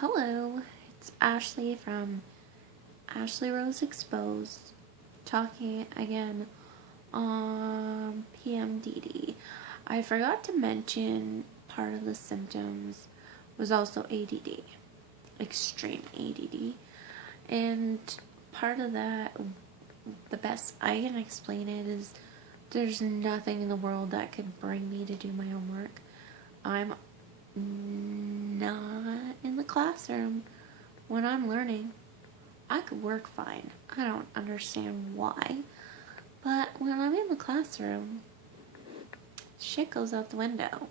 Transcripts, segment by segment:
Hello, it's Ashley from Ashley Rose Exposed, talking again on Pmdd. I forgot to mention part of the symptoms was also ADD, extreme ADD, and part of that, the best I can explain it is there's nothing in the world that could bring me to do my homework. I'm not in the classroom when I'm learning. I could work fine. I don't understand why. But when I'm in the classroom, shit goes out the window.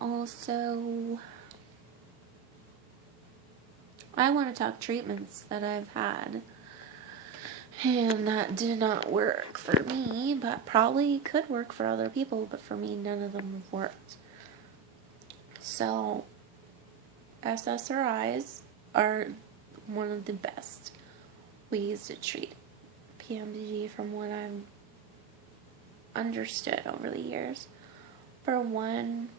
Also, I want to talk treatments that I've had. And that did not work for me, but probably could work for other people, but for me, none of them have worked. So, SSRIs are one of the best ways to treat Pmdd from what I've understood over the years. For one,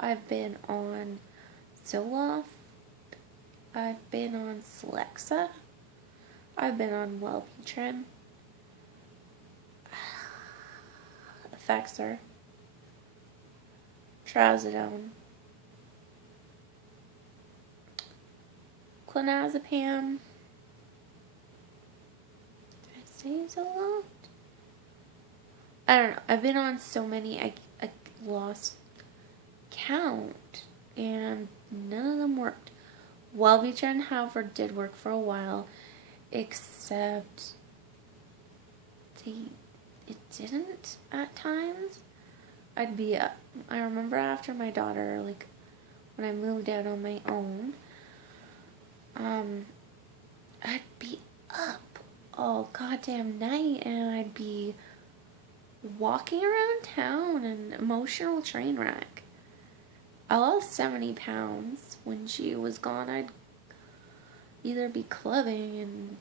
I've been on Zoloft, I've been on Celexa, I've been on Wellbutrin, Effexor, Trazodone, clonazepam. Did I say Zoloft? I don't know. I've been on so many, I lost count, and none of them worked. Wellbutrin, however, did work for a while, except it didn't at times. I remember after my daughter, like, when I moved out on my own, I'd be up all goddamn night, and I'd be walking around town, an emotional train wreck. I lost 70 pounds. When she was gone, I'd either be clubbing and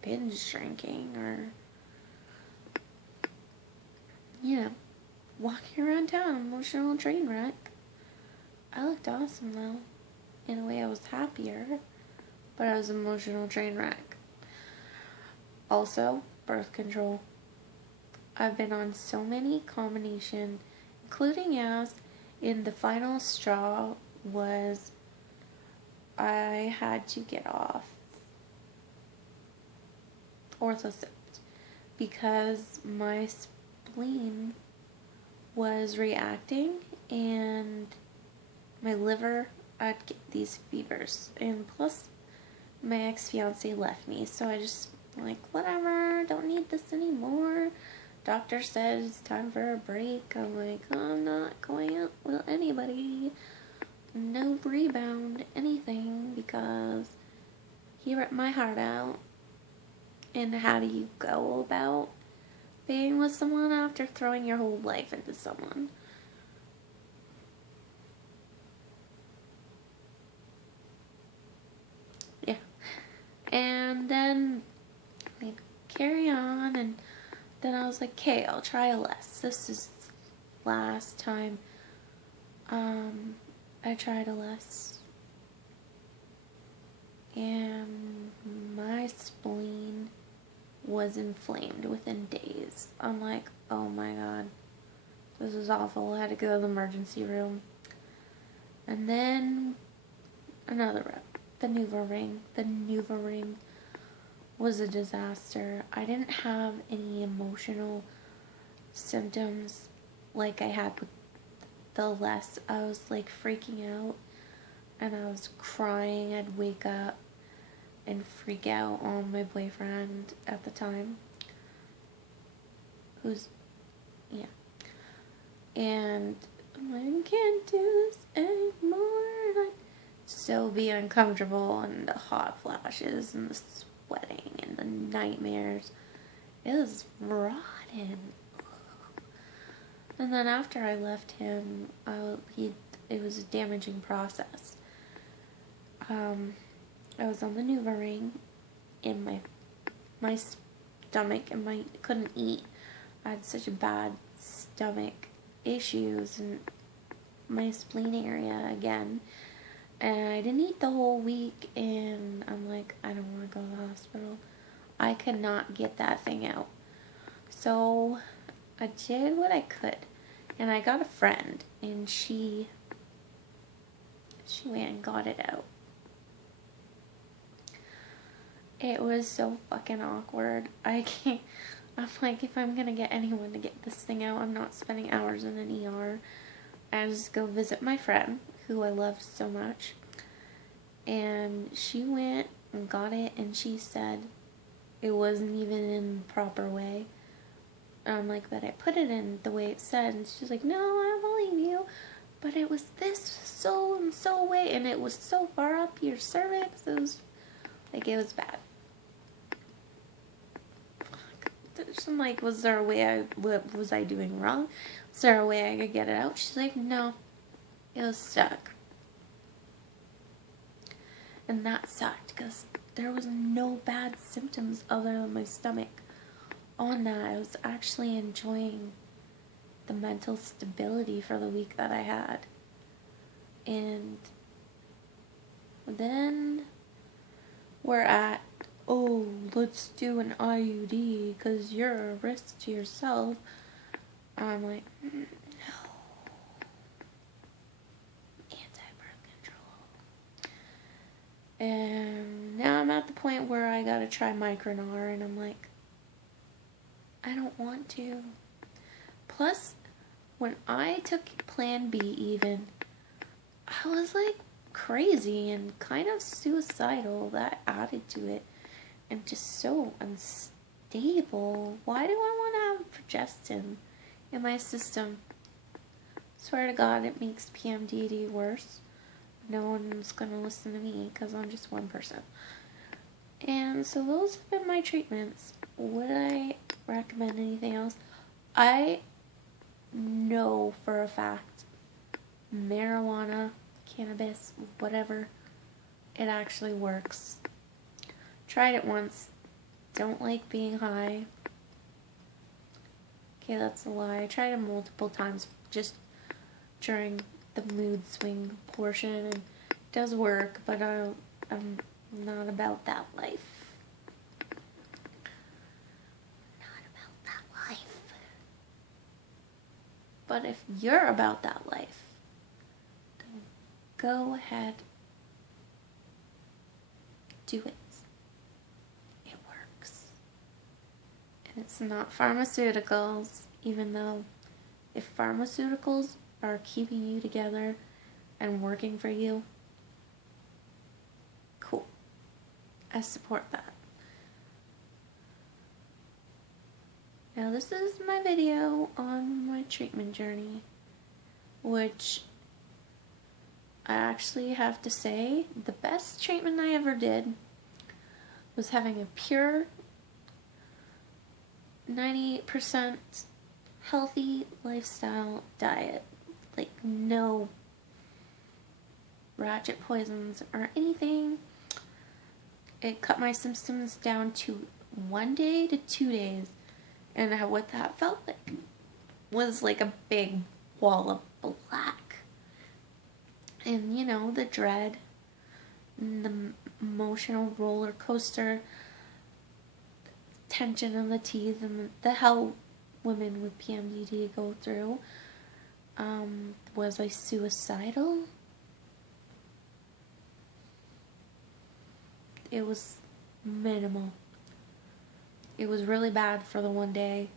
binge drinking, or, walking around town, emotional train wreck. I looked awesome though. In a way, I was happier, but I was an emotional train wreck. Also, birth control. I've been on so many combinations, including in the final straw was I had to get off Orthocept because my spleen was reacting and my liver, I'd get these fevers, and plus my ex-fiance left me, so I just whatever, don't need this anymore. Doctor says it's time for a break. I'm like, I'm not going out with anybody, no rebound, anything, because he ripped my heart out. And how do you go about being with someone after throwing your whole life into someone? Yeah. And then we carry on, and then I was like, okay, I'll try less. This is last time I tried a less. And my spleen was inflamed within days. I'm like, oh my god, this is awful. I had to go to the emergency room. And then another rep, the NuvaRing. The NuvaRing was a disaster. I didn't have any emotional symptoms like I had with the less. I was like freaking out, and I was crying. I'd wake up and freak out on my boyfriend at the time, and I'm like, I can't do this anymore, and I'd so be uncomfortable, and the hot flashes, and the sweating, and the nightmares. It was rotten. And then after I left him, it was a damaging process. I was on the NuvaRing, and my stomach, and couldn't eat. I had such a bad stomach issues, and my spleen area again. And I didn't eat the whole week, and I'm like, I don't want to go to the hospital. I could not get that thing out. So I did what I could. And I got a friend, and she went and got it out. It was so fucking awkward. I'm like, if I'm gonna get anyone to get this thing out, I'm not spending hours in an ER. I just go visit my friend, who I love so much. And she went and got it, and she said it wasn't even in the proper way. I'm like, but I put it in the way it said. And she's like, no, I don't believe you. But it was this so and so way, and it was so far up your cervix. It was bad. I'm like, was there a way what was I doing wrong? Was there a way I could get it out? She's like, no, it was stuck. And that sucked, because there was no bad symptoms other than my stomach on that. I was actually enjoying the mental stability for the week that I had. And then we're at, oh, let's do an IUD because you're a risk to yourself. I'm like, no. Anti-birth control. And now I'm at the point where I gotta try Micronar, and I'm like, I don't want to. Plus, when I took Plan B even, I was like crazy and kind of suicidal. That added to it. And just so unstable. Why do I want to have progestin in my system? Swear to God, it makes Pmdd worse. No one's going to listen to me because I'm just one person. And so those have been my treatments. Would I recommend anything else? I know for a fact marijuana, cannabis, whatever, it actually works. Tried it once. Don't like being high. Okay, that's a lie. I tried it multiple times just during the mood swing portion, and it does work, but I'm not about that life. Not about that life. But if you're about that life, then go ahead. Do it. It works. And it's not pharmaceuticals, even though if pharmaceuticals are keeping you together and working for you, cool. I support that. Now this is my video on my treatment journey, which I actually have to say the best treatment I ever did was having a pure 90% healthy lifestyle diet. Like no ratchet poisons or anything. It cut my symptoms down to 1 day to 2 days. And what that felt like was like a big wall of black. And you know, the dread, and the emotional roller coaster, tension in the teeth, and the hell women with Pmdd go through. Was I suicidal? It was minimal. It was really bad for the 1 day,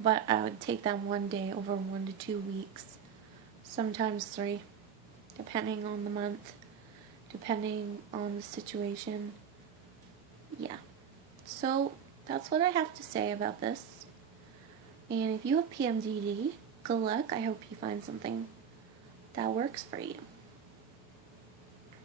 but I would take that 1 day over 1 to 2 weeks, sometimes 3, depending on the month, depending on the situation. Yeah. So that's what I have to say about this. And if you have PMDD, good luck. I hope you find something that works for you.